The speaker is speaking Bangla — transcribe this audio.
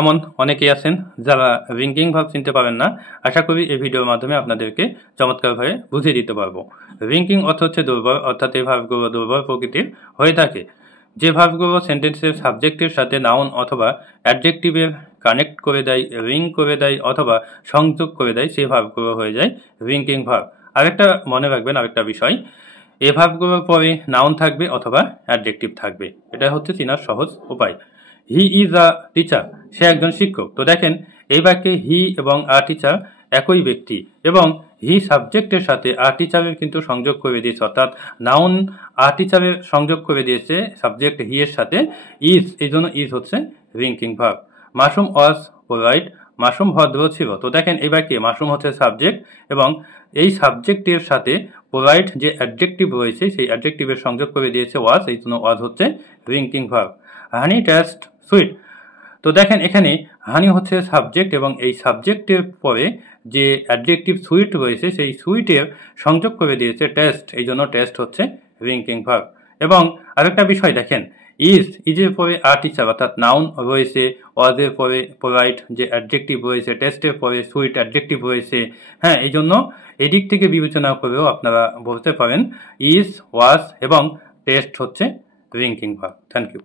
এমন অনেকেই আছেন যারা রিঙ্কিং ভার্ব চিনতে পারেন না। আশা করি এই ভিডিওর মাধ্যমে আপনাদেরকে চমৎকারভাবে বুঝিয়ে দিতে পারবো। রিঙ্কিং অর্থ হচ্ছে দুর্বল, অর্থাৎ এই ভার্বগুলো দুর্বল প্রকৃতির হয়ে থাকে। যে ভার্বগুলো সেন্টেন্সের সাবজেক্টের সাথে নাউন অথবা অ্যাডজেক্টিভের কানেক্ট করে দেয়, রিং করে দেয় অথবা সংযোগ করে দেয়, সেই ভার্বগুলো হয়ে যায় রিঙ্কিং ভার্ব। আরেকটা মনে রাখবেন, আরেকটা বিষয়, এই ভার্বগুলোর পরে নাউন থাকবে অথবা অ্যাডজেক্টিভ থাকবে। এটা হচ্ছে চেনার সহজ উপায়। হি ইজ আ টিচার, সে একজন শিক্ষক। তো দেখেন এই বাক্যে হি এবং আ টিচার একই ব্যক্তি, এবং হি সাবজেক্টের সাথে আ টিচারের কিন্তু সংযোগ করে দিয়েছে, অর্থাৎ নাউন আ টিচারের সংযোগ করে দিয়েছে সাবজেক্ট হি এর সাথে ইজ, এই জন্য ইজ হচ্ছে রিঙ্কিং ভার্ব। মাসুম ওয়াজ পোলাইট, মাসুম ভদ্র ছিল। তো দেখেন এই বাক্যে মাসুম হচ্ছে সাবজেক্ট, এবং এই সাবজেক্টের সাথে পোলাইট যে অ্যাডজেক্টিভ রয়েছে সেই অ্যাডজেক্টিভের সংযোগ করে দিয়েছে ওয়াজ, এই জন্য ওয়াজ হচ্ছে রিঙ্কিং ভার্ব। Honey taste sweet. তো দেখেন এখানে হানি হচ্ছে সাবজেক্ট, এবং এই সাবজেক্টের পরে যে অ্যাডজেক্টিভ সুইট রয়েছে সেই সুইটের সংযোগ করে দিয়েছে টেস্ট, এই জন্য টেস্ট হচ্ছে রিঙ্কিং ভার্ব। এবং আরেকটা বিষয় দেখেন, ইজের পরে আ টিচার অর্থাৎ নাউন রয়েছে, ওয়াজের পরে পোলাইট যে অ্যাডজেক্টিভ রয়েছে, টেস্টের পরে সুইট অ্যাডজেক্টিভ রয়েছে। হ্যাঁ, এই জন্য এদিক থেকে বিবেচনা করেও আপনারা বলতে পারেন ইজ, ওয়াজ এবং টেস্ট হচ্ছে রিঙ্কিং ভার্ব। Thank you.